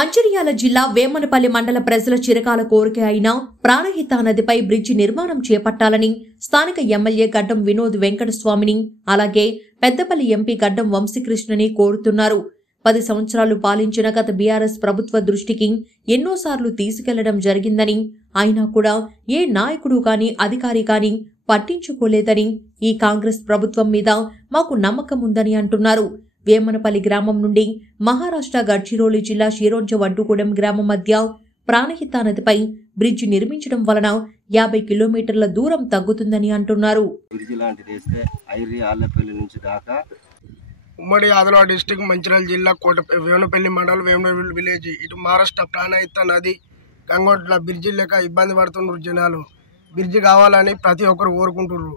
మంచిర్యాల జిల్లా వేమనపల్లి మండల ప్రజల చిరకాల కోరిక అయిన ప్రాణహిత నదిపై బ్రిడ్జి నిర్మాణం చేపట్టాలని స్థానిక ఎమ్మెల్యే గడ్డం వినోద్ వెంకటస్వామిని అలాగే పెద్దపల్లి ఎంపీ గడ్డం వంశీకృష్ణని కోరుతున్నారు. 10 సంవత్సరాలు పాలించిన గత బీఆర్ఎస్ ప్రభుత్వ దృష్టికి ఎన్నోసార్లు తీసుకెళ్లడం జరిగిందని, అయినా కూడా ఏ నాయకుడు గాని అధికారి గాని పట్టించుకోలేదని, ఈ కాంగ్రెస్ ప్రభుత్వం మీద మాకు నమ్మకం ఉందని అంటున్నారు. వేమనపల్లి గ్రామం నుండి మహారాష్ట్ర గడ్చిరోలి జిల్లా షిరోంజ వడ్డుగూడెం గ్రామం మధ్య ప్రాణహిత నదిపై బ్రిడ్జి నిర్మించడం వలన 50 కిలోమీటర్ల దూరం తగ్గుతుందని అంటున్నారు. ఉమ్మడి ఆదిలాబాద్ డిస్టిక్ మంచిర్యాల జిల్లా వేమనపల్లి మండలం వేమనపల్లి విలేజ్ ఇటు మహారాష్ట్ర ప్రాణహిత నది గంగోట్ల బ్రిడ్జి లేక ఇబ్బంది పడుతున్నారు జనాలు. బ్రిడ్జి కావాలని ప్రతి ఒక్కరు కోరుకుంటున్నారు.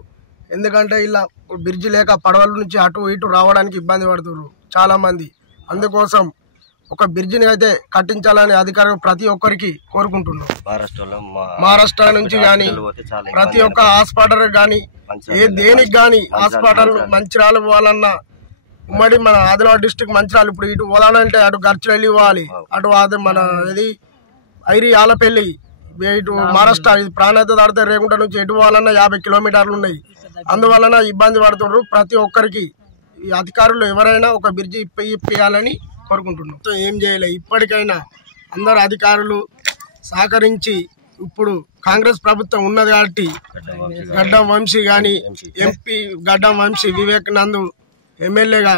ఎందుకంటే ఇలా బ్రిడ్జి లేక పడవల నుంచి అటు ఇటు రావడానికి ఇబ్బంది పడుతున్నారు చాలా మంది. అందుకోసం ఒక బ్రిడ్జిని అయితే కట్టించాలని అధికారులు ప్రతి ఒక్కరికి కోరుకుంటున్నారు. మహారాష్ట్ర నుంచి కానీ ప్రతి ఒక్క హాస్పిటల్ కానీ ఏ దేనికి కానీ హాస్పిటల్ మంచిర్యాల పోవాలన్నా ఉమ్మడి మన ఆదిలాబాద్ డిస్టిక్ మంచిర్యాల ఇప్పుడు ఇటు పోవాలంటే అటు గడ్చిరోలి పోవాలి, అటు మన ఇది ఐరి ఆలపల్లి ఇటు మహారాష్ట్ర ఇది ప్రాణహిత దాడితే రేగుంట నుంచి ఎటు పోవాలన్నా 50 కిలోమీటర్లు ఉన్నాయి. అందువలన ఇబ్బంది పడుతున్నారు. ప్రతి ఒక్కరికి ఈ అధికారులు ఎవరైనా ఒక బ్రిడ్జి ఇప్పియాలని కోరుకుంటున్నాం. ఏం చేయలే, ఇప్పటికైనా అందరు అధికారులు సహకరించి ఇప్పుడు కాంగ్రెస్ ప్రభుత్వం ఉన్నది కాబట్టి గడ్డం వంశీ కానీ ఎంపీ గడ్డం వంశీ వివేకానంద్ ఎమ్మెల్యేగా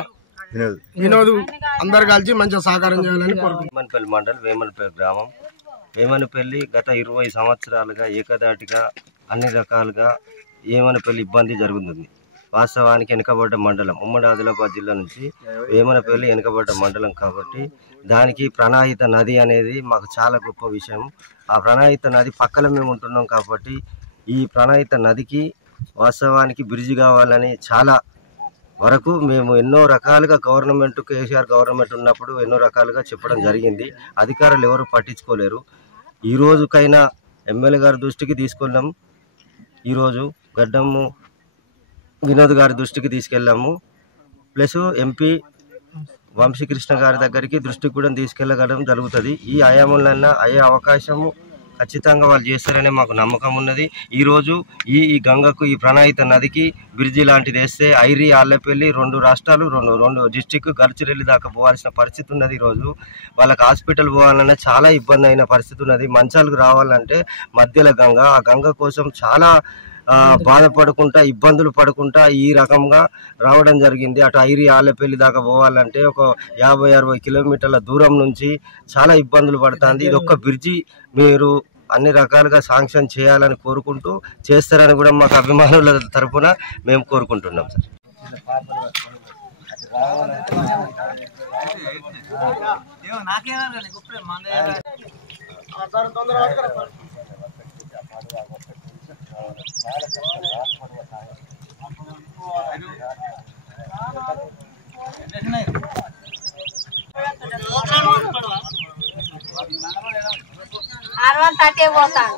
వినోద్ అందరు కలిసి మంచిగా సహకారం చేయాలని కోరుకుంటున్నాం. వేమనపల్లి మండలం వేమనపల్లి గ్రామం వేమనపల్లి గత 20 సంవత్సరాలుగా ఏకదాటిగా అన్ని రకాలుగా వేమనపల్లి ఇబ్బంది జరుగుతుంది. వాస్తవానికి వెనుకబడ్డ మండలం ఉమ్మడి ఆదిలాబాద్ జిల్లా నుంచి వేమనపల్లి వెనుకబడ్డ మండలం కాబట్టి దానికి ప్రాణహిత నది అనేది మాకు చాలా గొప్ప విషయం. ఆ ప్రాణహిత నది పక్కన మేము ఉంటున్నాం కాబట్టి ఈ ప్రాణహిత నదికి వాస్తవానికి బ్రిడ్జి కావాలని చాలా వరకు మేము ఎన్నో రకాలుగా గవర్నమెంట్ కేసీఆర్ గవర్నమెంట్ ఉన్నప్పుడు ఎన్నో రకాలుగా చెప్పడం జరిగింది. అధికారులు ఎవరు పట్టించుకోలేరు. ఈ రోజుకైనా ఎమ్మెల్యే గారి దృష్టికి తీసుకెళ్ళాము. ఈరోజు గడ్డము వినోద్ గారి దృష్టికి తీసుకెళ్ళాము. ప్లస్ ఎంపీ వంశీకృష్ణ గారి దగ్గరికి దృష్టికి కూడా తీసుకెళ్ళగడం జరుగుతుంది. ఈ ఆయామంలో అయ్యే అవకాశము ఖచ్చితంగా వాళ్ళు చేస్తారనే మాకు నమ్మకం ఉన్నది. ఈరోజు ఈ గంగకు ఈ ప్రాణహిత నదికి బ్రిడ్జి లాంటిది వేస్తే ఐరి ఆళ్ళపల్లి 2 రాష్ట్రాలు 2 డిస్టిక్ గడ్చిరోలి దాకా పోవాల్సిన పరిస్థితి ఉన్నది. ఈరోజు వాళ్ళకి హాస్పిటల్ పోవాలన్నా చాలా ఇబ్బంది అయిన పరిస్థితి ఉన్నది. మంచాలకు రావాలంటే మధ్యలో గంగ, ఆ గంగ కోసం చాలా బాధపడుకుంటా ఇబ్బందులు పడుకుంటా ఈ రకంగా రావడం జరిగింది. అటు ఐరి ఆళ్ళపల్లి దాకా పోవాలంటే ఒక 50-60 కిలోమీటర్ల దూరం నుంచి చాలా ఇబ్బందులు పడుతుంది. ఇది ఒక్క బ్రిడ్జి మీరు అన్ని రకాలుగా శాంక్షన్ చేయాలని కోరుకుంటూ చేస్తారని కూడా మాకు అభిమానుల తరఫున మేము కోరుకుంటున్నాం సార్. R130 పోతాను.